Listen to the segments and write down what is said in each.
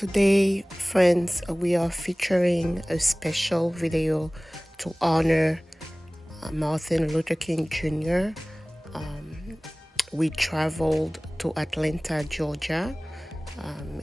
Today, friends, we are featuring a special video to honor Martin Luther King Jr. We traveled to Atlanta, Georgia,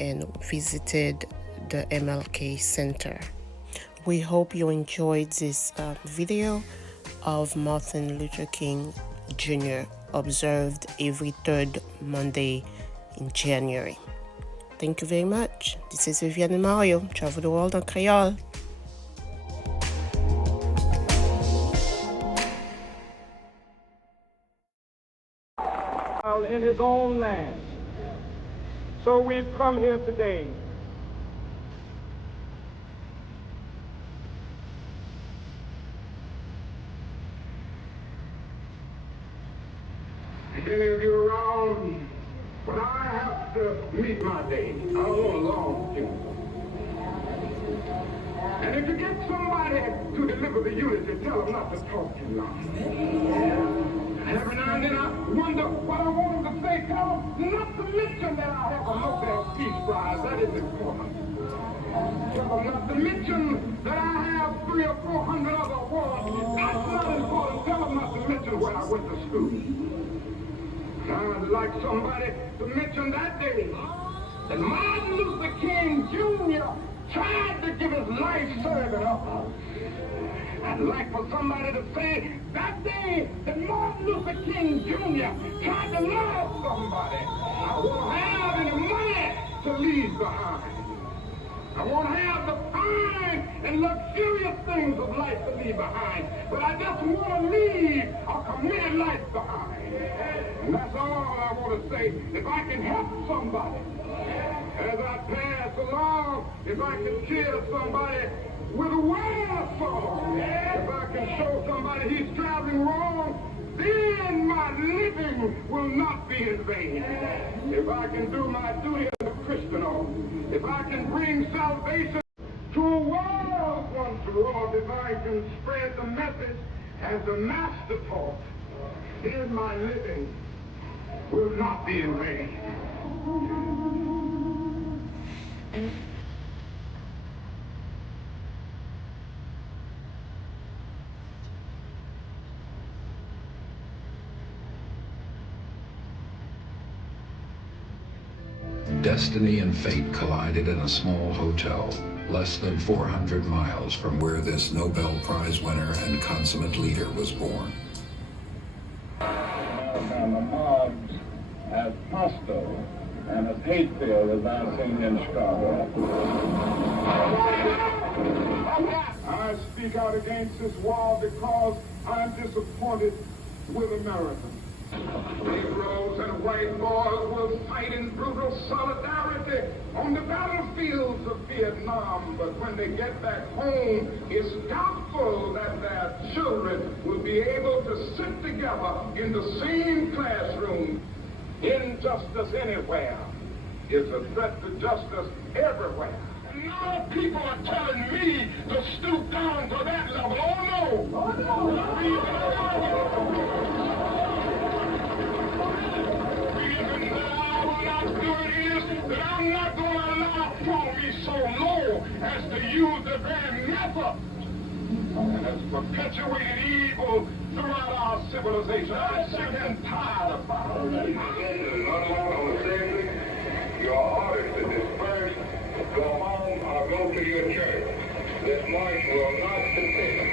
and visited the MLK Center. We hope you enjoyed this video of Martin Luther King Jr. observed every third Monday in January. Thank you very much. This is Viviane Mario, Travel the World en Creole. In his own land. So we've come here today many of you around, when I have to meet my day, I don't want a long funeral. And if you get somebody to deliver the eulogy, tell them not to talk too long. And every now and then I wonder what I want them to say. Tell them not to mention that I have a Nobel Peace Prize. That is important. Tell them not to mention that I have 300 or 400 other awards. That's not important. Tell them not to mention where I went to school. I'd like somebody to mention that day that Martin Luther King Jr. tried to give his life serving up. I'd like for somebody to say that day that Martin Luther King Jr. tried to love somebody. I won't have any money to leave behind. I won't have the fine and luxurious things of life to leave behind. But I just want to leave a committed life behind. And that's all I want to say. If I can help somebody as I pass along, if I can cheer somebody with a word song, if I can show somebody he's traveling wrong, then my living will not be in vain. If I can do my duty as a Christian, if I can bring salvation to a world once lost, if I can spread the message as the Master taught, then my living will not be in vain. Destiny and fate collided in a small hotel, less than 400 miles from where this Nobel Prize winner and consummate leader was born. And the mobs as hostile and as hateful as I've seen in Chicago. I speak out against this war because I'm disappointed with Americans. Negroes and white boys will fight in brutal solidarity on the battlefields of Vietnam, but when they get back home, it's doubtful that their children will be able to sit together in the same classroom. Injustice anywhere is a threat to justice everywhere. And now people are telling me to stoop down to that level. Oh no! The reason I will not do it is that I'm not going to allow for me so low as to use the very method that has perpetuated evil throughout our civilization. I'm sick and tired of it. You are ordered to disperse, go home, or go to your church. This march will not continue.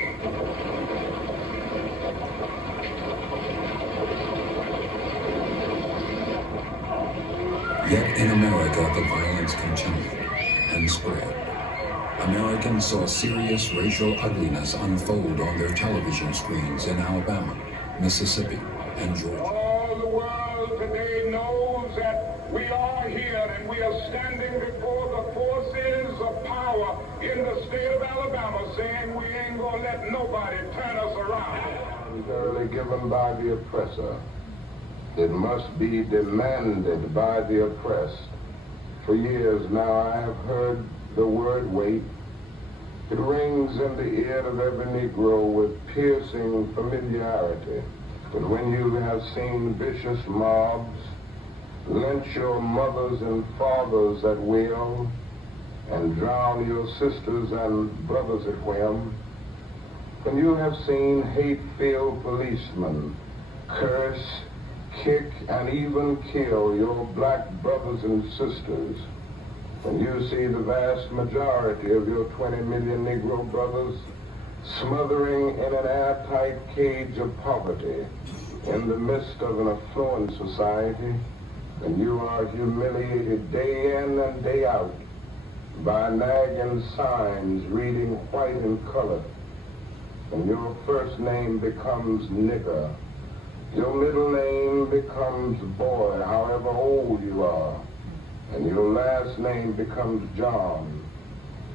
Yet in America, the violence continued and spread. Americans saw serious racial ugliness unfold on their television screens in Alabama, Mississippi, and Georgia. All the world today knows that we are here and we are standing before the forces of power in the state of Alabama saying we ain't gonna let nobody turn us around. Voluntarily given by the oppressor, it must be demanded by the oppressed. For years now I have heard the word wait. It rings in the ear of every Negro with piercing familiarity. But when you have seen vicious mobs lynch your mothers and fathers at will, and drown your sisters and brothers at whim, when you have seen hate-filled policemen curse, kick, and even kill your black brothers and sisters, when you see the vast majority of your 20 million Negro brothers smothering in an airtight cage of poverty in the midst of an affluent society, and you are humiliated day in and day out by nagging signs reading white in color, and your first name becomes nigger, your middle name becomes boy, however old you are, and your last name becomes John,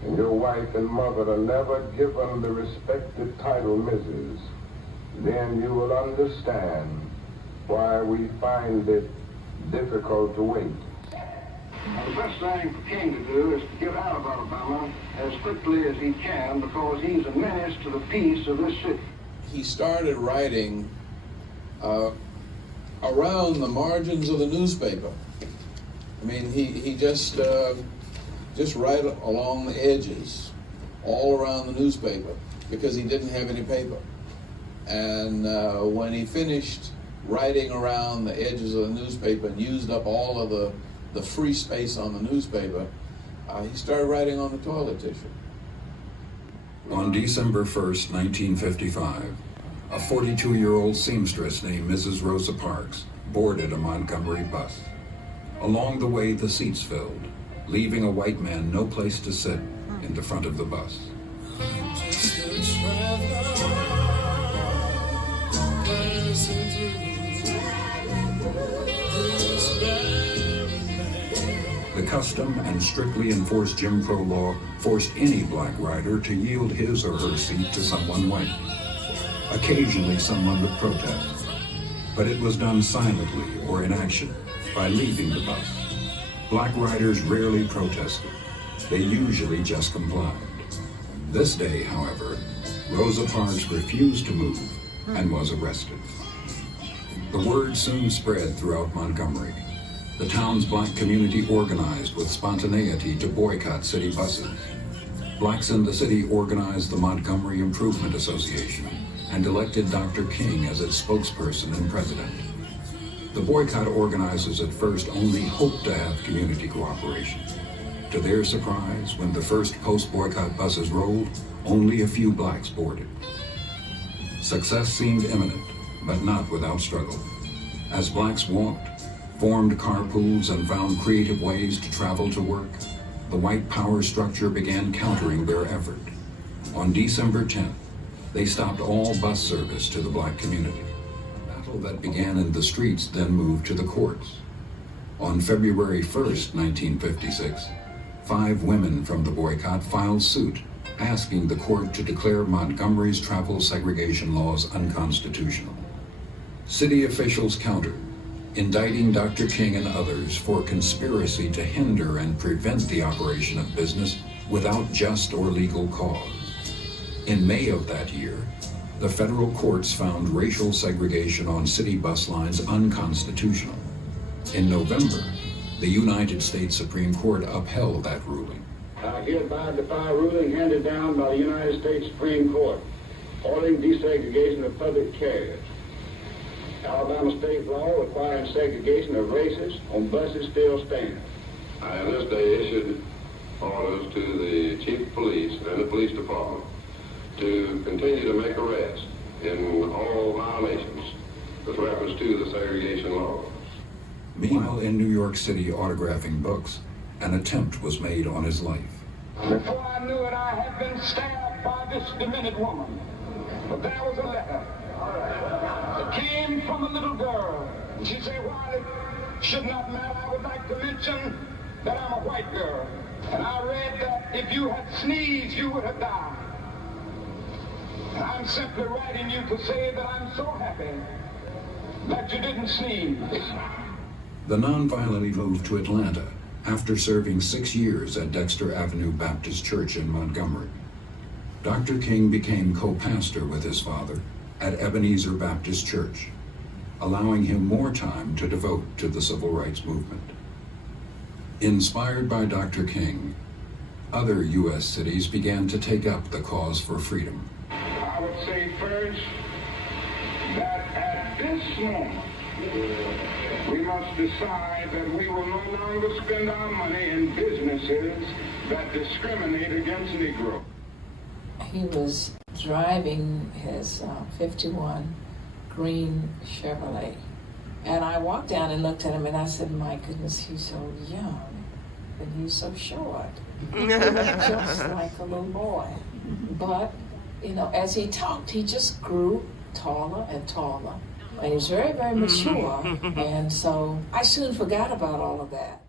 and your wife and mother are never given the respected title Mrs., then you will understand why we find it difficult to wait. The best thing for King to do is to get out of Alabama as quickly as he can, because he's a menace to the peace of this city. He started writing around the margins of the newspaper. I mean, he just right along the edges, all around the newspaper, because he didn't have any paper. And when he finished writing around the edges of the newspaper and used up all of the free space on the newspaper, he started writing on the toilet tissue. On December 1st, 1955, a 42-year-old seamstress named Mrs. Rosa Parks boarded a Montgomery bus. Along the way, the seats filled, leaving a white man no place to sit in the front of the bus. The custom and strictly enforced Jim Crow law forced any black rider to yield his or her seat to someone white. Occasionally, someone would protest, but it was done silently or in action by leaving the bus. Black riders rarely protested. They usually just complied. This day, however, Rosa Parks refused to move and was arrested. The word soon spread throughout Montgomery. The town's black community organized with spontaneity to boycott city buses. Blacks in the city organized the Montgomery Improvement Association and elected Dr. King as its spokesperson and president. The boycott organizers at first only hoped to have community cooperation. To their surprise, when the first post-boycott buses rolled, only a few blacks boarded. Success seemed imminent, but not without struggle. As blacks walked, formed carpools, and found creative ways to travel to work, the white power structure began countering their effort. On December 10th, they stopped all bus service to the black community. A battle that began in the streets then moved to the courts. On February 1st, 1956, 5 women from the boycott filed suit asking the court to declare Montgomery's travel segregation laws unconstitutional. City officials countered, indicting Dr. King and others for conspiracy to hinder and prevent the operation of business without just or legal cause. In May of that year, the federal courts found racial segregation on city bus lines unconstitutional. In November, the United States Supreme Court upheld that ruling. I hereby defy a ruling handed down by the United States Supreme Court ordering desegregation of public carriers. Alabama state law requiring segregation of races on buses still stands. I have this day issued orders to the chief of police and the police department to continue to make arrests in all violations with reference to the segregation laws. Meanwhile, in New York City autographing books, an attempt was made on his life. Before I knew it, I had been stabbed by this demented woman. But there was a letter. It came from a little girl. And she said, while it should not matter, I would like to mention that I'm a white girl. And I read that if you had sneezed, you would have died. And I'm simply writing you to say that I'm so happy that you didn't sneeze. The Nonviolently moved to Atlanta after serving 6 years at Dexter Avenue Baptist Church in Montgomery. Dr. King became co-pastor with his father at Ebenezer Baptist Church, allowing him more time to devote to the civil rights movement. Inspired by Dr. King, Other U.S. cities began to take up the cause for freedom. I would say first that at this moment, we must decide that we will no longer spend our money in businesses that discriminate against Negroes. He was driving his 51 green Chevrolet. And I walked down and looked at him and I said, my goodness, he's so young and he's so short. Just like a little boy. But, you know, as he talked, he just grew taller and taller. And he was very, very mature. And so I soon forgot about all of that.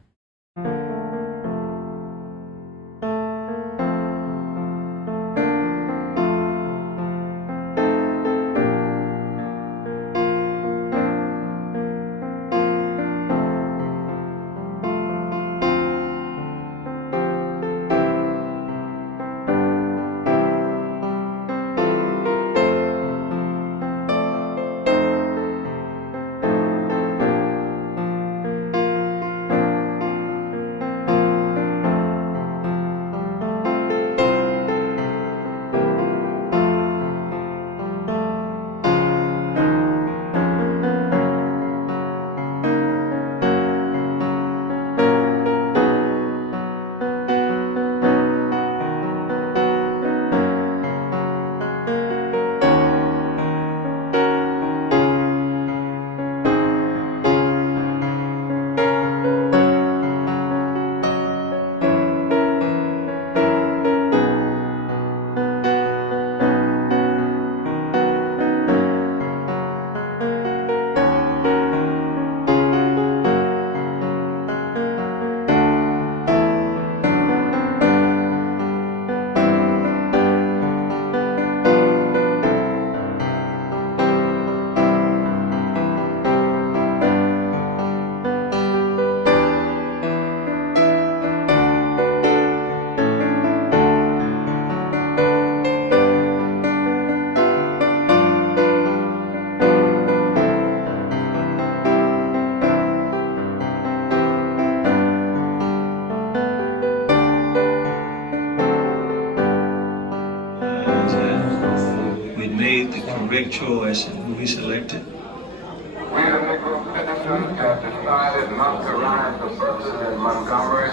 Correct choice and who we selected. We the Negro citizens have decided not to rise for buses in Montgomery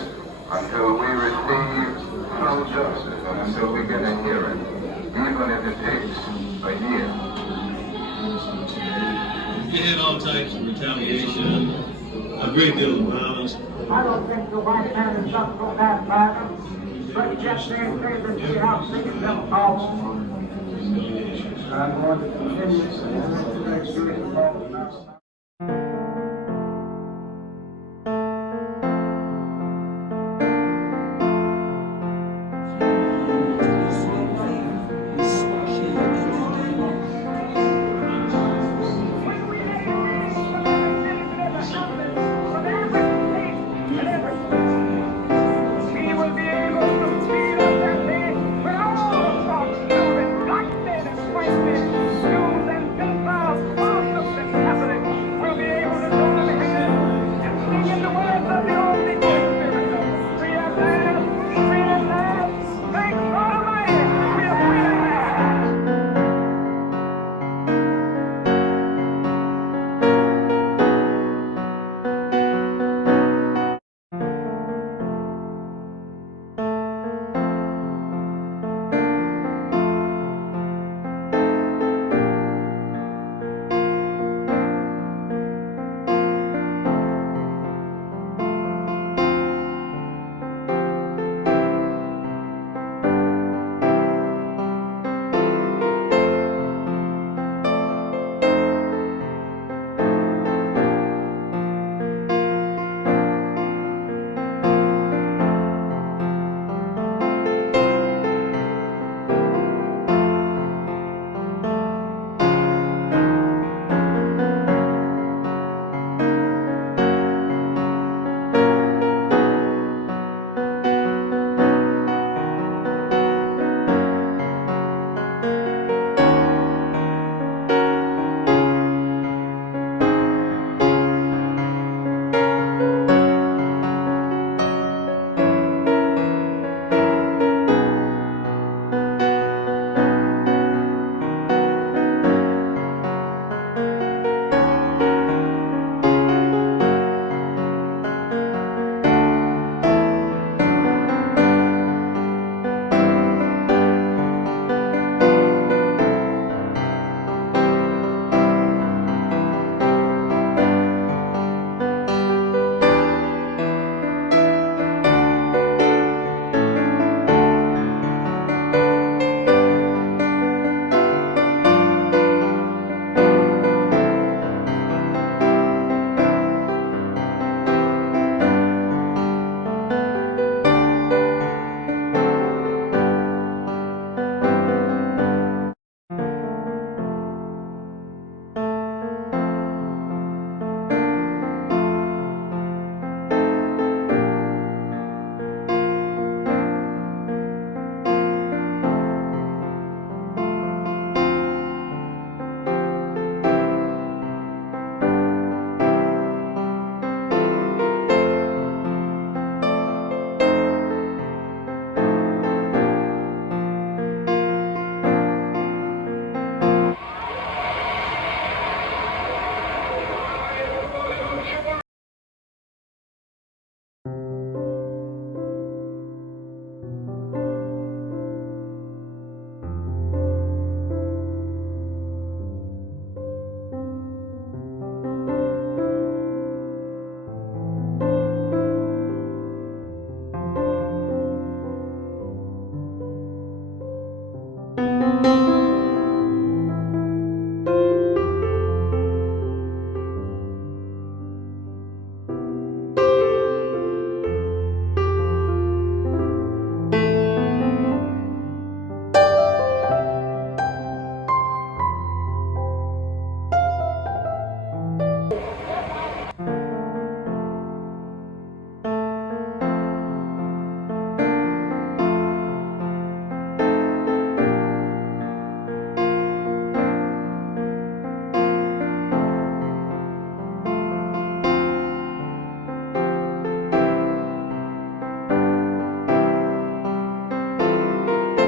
until we receive true justice and until we get a hearing, even if it takes a year. We had all types of retaliation, a great deal of violence. I don't think the white man is up for that matter, but just they see how sick it them. I'm going to continue to